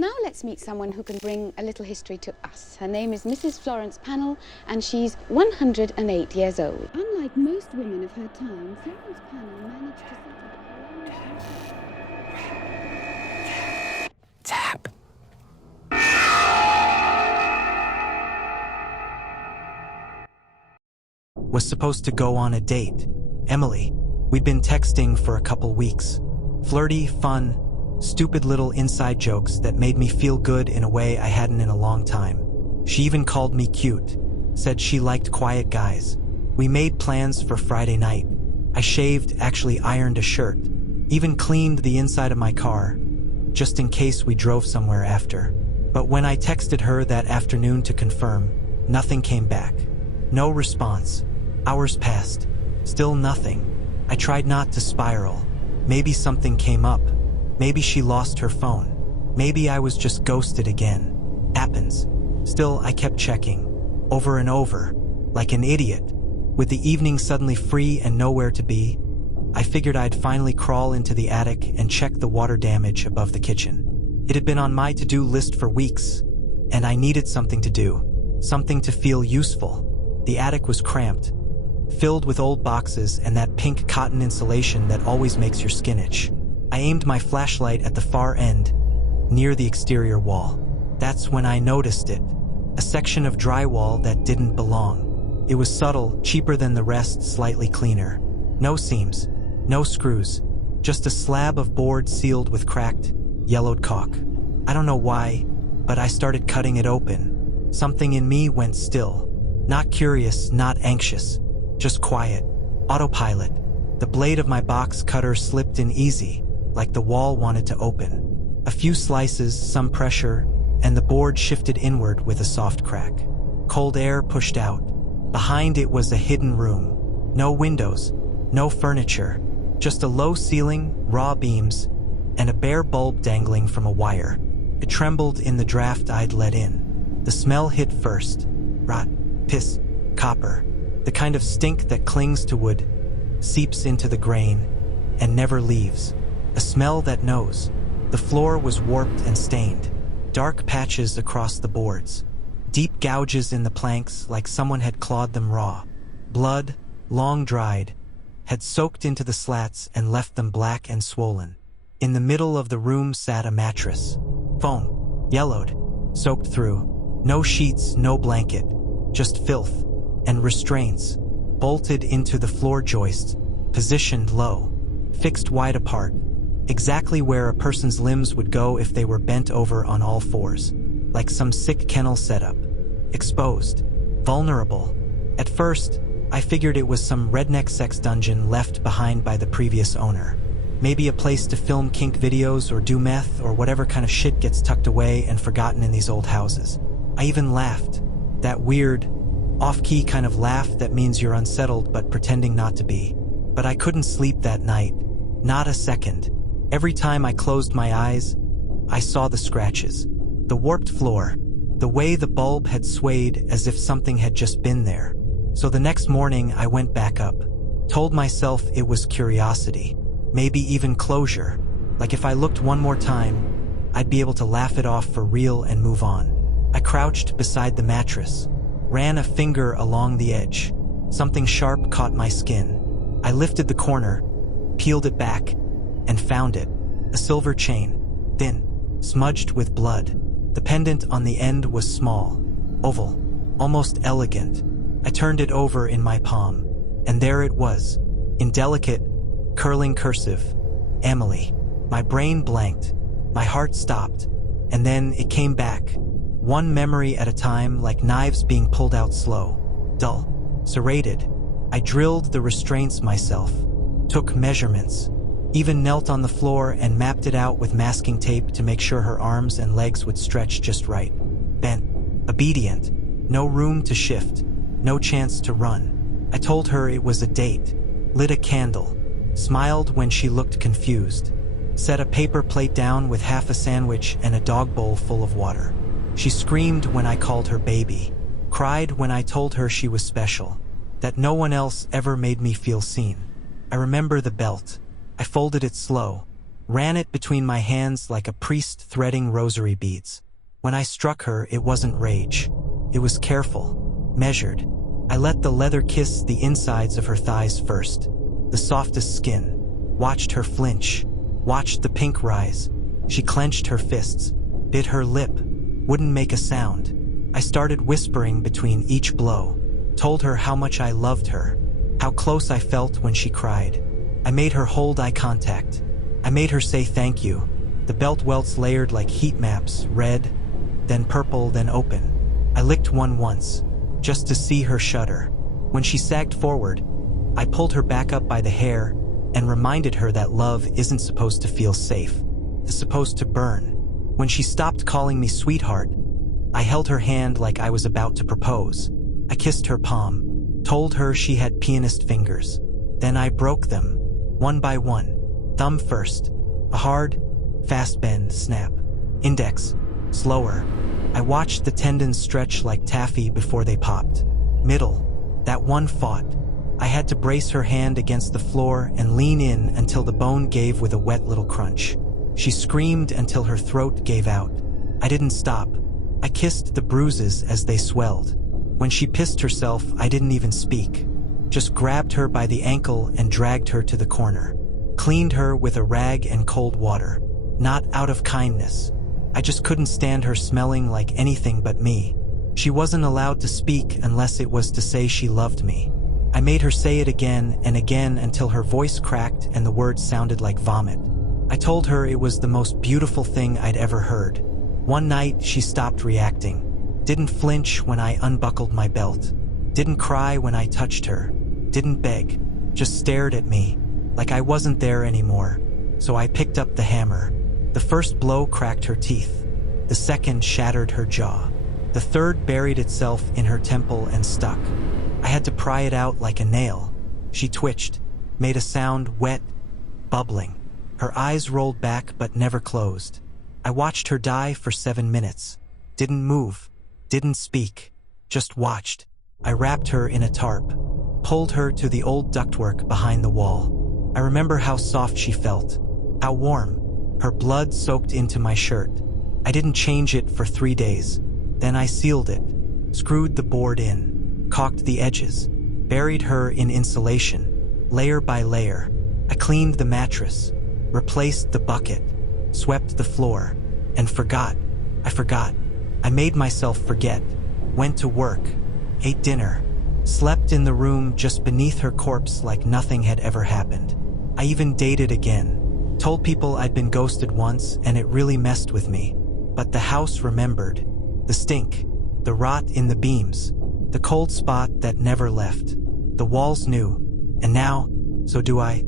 Now let's meet someone who can bring a little history to us. Her name is Mrs. Florence Pannell, and she's 108 years old. Unlike most women of her time, Florence Pannell managed to set up her own... Tap. Was supposed to go on a date. Emily. We'd been texting for a couple weeks. Flirty, fun, stupid little inside jokes that made me feel good in a way I hadn't in a long time. She even called me cute, said she liked quiet guys. We made plans for Friday night. I shaved, actually ironed a shirt, even cleaned the inside of my car, just in case we drove somewhere after. But when I texted her that afternoon to confirm, nothing came back. No response. Hours passed. Still nothing. I tried not to spiral. Maybe something came up. Maybe she lost her phone. Maybe I was just ghosted again. Happens. Still, I kept checking. Over and over. Like an idiot. With the evening suddenly free and nowhere to be, I figured I'd finally crawl into the attic and check the water damage above the kitchen. It had been on my to-do list for weeks, and I needed something to do. Something to feel useful. The attic was cramped, filled with old boxes and that pink cotton insulation that always makes your skin itch. I aimed my flashlight at the far end, near the exterior wall. That's when I noticed it. A section of drywall that didn't belong. It was subtle, cheaper than the rest, slightly cleaner. No seams, no screws, just a slab of board sealed with cracked, yellowed caulk. I don't know why, but I started cutting it open. Something in me went still. Not curious, not anxious. Just quiet. Autopilot. The blade of my box cutter slipped in easy, like the wall wanted to open. A few slices, some pressure, and the board shifted inward with a soft crack. Cold air pushed out. Behind it was a hidden room. No windows, no furniture, just a low ceiling, raw beams, and a bare bulb dangling from a wire. It trembled in the draft I'd let in. The smell hit first. Rot, piss, copper. The kind of stink that clings to wood, seeps into the grain, and never leaves. A smell that knows. The floor was warped and stained. Dark patches across the boards. Deep gouges in the planks like someone had clawed them raw. Blood, long dried, had soaked into the slats and left them black and swollen. In the middle of the room sat a mattress. Foam, yellowed, soaked through. No sheets, no blanket, just filth. And restraints, bolted into the floor joists, positioned low, fixed wide apart, exactly where a person's limbs would go if they were bent over on all fours, like some sick kennel setup. Exposed, vulnerable. At first, I figured it was some redneck sex dungeon left behind by the previous owner. Maybe a place to film kink videos or do meth or whatever kind of shit gets tucked away and forgotten in these old houses. I even laughed. That weird, off-key kind of laugh that means you're unsettled but pretending not to be. But I couldn't sleep that night. Not a second. Every time I closed my eyes, I saw the scratches. The warped floor. The way the bulb had swayed as if something had just been there. So the next morning I went back up. Told myself it was curiosity. Maybe even closure. Like if I looked one more time, I'd be able to laugh it off for real and move on. I crouched beside the mattress. Ran a finger along the edge. Something sharp caught my skin. I lifted the corner, peeled it back, and found it. A silver chain, thin, smudged with blood. The pendant on the end was small, oval, almost elegant. I turned it over in my palm, and there it was, in delicate, curling cursive. Emily. My brain blanked. My heart stopped. And then it came back. One memory at a time, like knives being pulled out slow. Dull. Serrated. I drilled the restraints myself. Took measurements. Even knelt on the floor and mapped it out with masking tape to make sure her arms and legs would stretch just right. Bent. Obedient. No room to shift. No chance to run. I told her it was a date. Lit a candle. Smiled when she looked confused. Set a paper plate down with half a sandwich and a dog bowl full of water. She screamed when I called her baby. Cried when I told her she was special. That no one else ever made me feel seen. I remember the belt. I folded it slow. ran it between my hands like a priest threading rosary beads. When I struck her, it wasn't rage. It was careful, measured. I let the leather kiss the insides of her thighs first, the softest skin. Watched her flinch, watched the pink rise. She clenched her fists, bit her lip, wouldn't make a sound. I started whispering between each blow, told her how much I loved her, how close I felt when she cried. I made her hold eye contact. I made her say thank you. The belt welts layered like heat maps, red, then purple, then open. I licked one once, just to see her shudder. When she sagged forward, I pulled her back up by the hair and reminded her that love isn't supposed to feel safe. It's supposed to burn. When she stopped calling me sweetheart, I held her hand like I was about to propose. I kissed her palm, told her she had pianist fingers. Then I broke them, one by one. Thumb first, a hard, fast bend, snap. Index, slower. I watched the tendons stretch like taffy before they popped. Middle, that one fought. I had to brace her hand against the floor and lean in until the bone gave with a wet little crunch. She screamed until her throat gave out. I didn't stop. I kissed the bruises as they swelled. When she pissed herself, I didn't even speak. Just grabbed her by the ankle and dragged her to the corner. Cleaned her with a rag and cold water. Not out of kindness. I just couldn't stand her smelling like anything but me. She wasn't allowed to speak unless it was to say she loved me. I made her say it again and again until her voice cracked and the words sounded like vomit. I told her it was the most beautiful thing I'd ever heard. One night, she stopped reacting. Didn't flinch when I unbuckled my belt. Didn't cry when I touched her. Didn't beg. Just stared at me, like I wasn't there anymore. So I picked up the hammer. The first blow cracked her teeth. The second shattered her jaw. The third buried itself in her temple and stuck. I had to pry it out like a nail. She twitched, made a sound, wet, bubbling. Her eyes rolled back but never closed. I watched her die for 7 minutes. Didn't move, didn't speak, just watched. I wrapped her in a tarp, pulled her to the old ductwork behind the wall. I remember how soft she felt, how warm. Her blood soaked into my shirt. I didn't change it for 3 days. Then I sealed it, screwed the board in, caulked the edges, buried her in insulation, layer by layer. I cleaned the mattress, replaced the bucket, swept the floor, and forgot. I forgot. I made myself forget. Went to work, ate dinner, slept in the room just beneath her corpse like nothing had ever happened. I even dated again. Told people I'd been ghosted once and it really messed with me. But the house remembered. The stink, the rot in the beams, the cold spot that never left. The walls knew. And now, so do I.